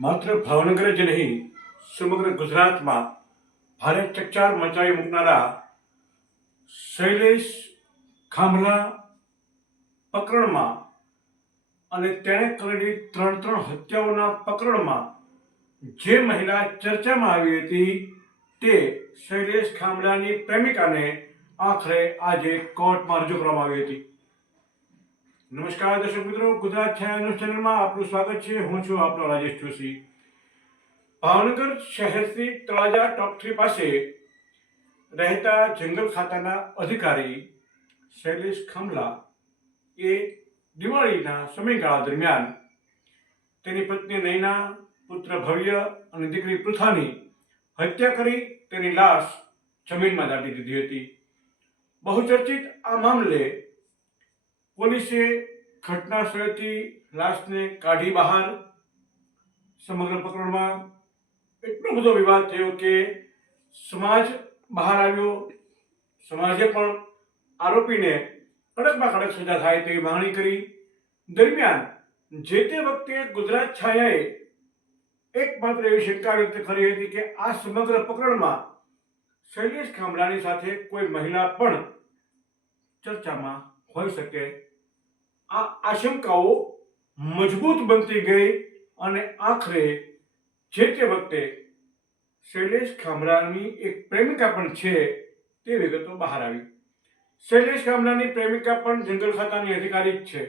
માત્ર ભાવનગર જ નહીં, સમગ્ર ગુજરાતમાં ભારે ચકચાર મચાવી મૂકનારા શૈલેષ ખાંભલા પ્રકરણમાં અને તેણે કરેલી ત્રણ ત્રણ હત્યાઓના પ્રકરણમાં જે મહિલા ચર્ચામાં આવી હતી, તે શૈલેષ ખાંભલાની પ્રેમિકાને આખરે આજે કોર્ટમાં રજૂ કરવામાં આવી હતી. નમસ્કાર દર્શક મિત્રો, ગુજરાત છાયા ન્યૂઝ ચેનલમાં આપનું સ્વાગત છે. હું છું આપનો રાજેશ જોશી. ભાવનગર શહેરથી તળાજા ટોપ થ્રી પાસે રહેતા જંગલ ખાતાના અધિકારી શૈલેષ ખામલા એ દિવાળીના સમયગાળા દરમિયાન તેની પત્ની નૈના પુત્ર ભવ્ય અને દીકરી પૃથાની હત્યા કરી તેની લાશ જમીનમાં દાટી દીધી હતી. બહુચર્ચિત આ મામલે પોલીસે ઘટના સ્થળેથી લાશને કાઢી બહાર સમગ્ર પ્રકરણમાં એટલો બધો વિવાદ થયો કે સમાજ બહાર આવ્યો. સમાજે પણ આરોપીને કડકમાં કડક સજા થાય તેવી માંગણી કરી. દરમિયાન જે તે વખતે ગુજરાત છાયાએ એકમાત્ર એવી શંકા વ્યક્ત કરી હતી કે આ સમગ્ર પ્રકરણમાં શૈલેષ ખામડાની સાથે કોઈ મહિલા પણ ચર્ચામાં હોઈ શકે આ આશંકાઓ મજબૂત બનતી ગઈ અને આખરે જે તે વખતે શૈલેષ ખામરાની એક પ્રેમિકા પણ છે તે વિગતો બહાર આવી. શૈલેષ ખામરાની પ્રેમિકા પણ જંગલ ખાતાની અધિકારી જ છે.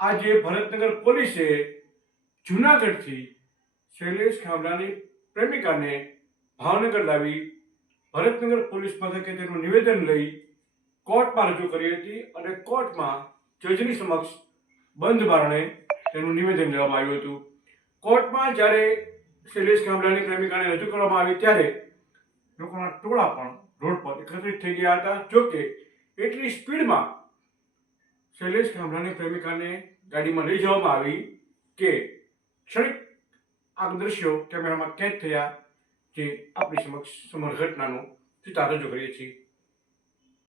આજે ભરતનગર પોલીસે જુનાગઢથી શૈલેષ ખામરાની પ્રેમિકાને ભાવનગર લાવી ભરતનગર પોલીસ મથકે તેનું નિવેદન લઈ કોર્ટમાં રજૂ કરી હતી અને કોર્ટમાં જજની સમક્ષ બંધ બારણે તેનું નિવેદન લેવામાં આવ્યું હતું. કોર્ટમાં જ્યારે શૈલેષ કામરાની પ્રેમિકાને રજૂ કરવામાં આવી ત્યારે લોકોના ટોળા પણ રોડ પર એકત્રિત થઈ ગયા હતા. જોકે એટલી સ્પીડમાં શૈલેષ કામરાની પ્રેમિકાને ગાડીમાં લઈ જવામાં આવી કે ક્ષણિક આ દ્રશ્યો કેમેરામાં કેદ થયા જે આપણી સમક્ષ સમગ્ર ઘટનાનો ચિતાર રજૂ કરીએ છીએ.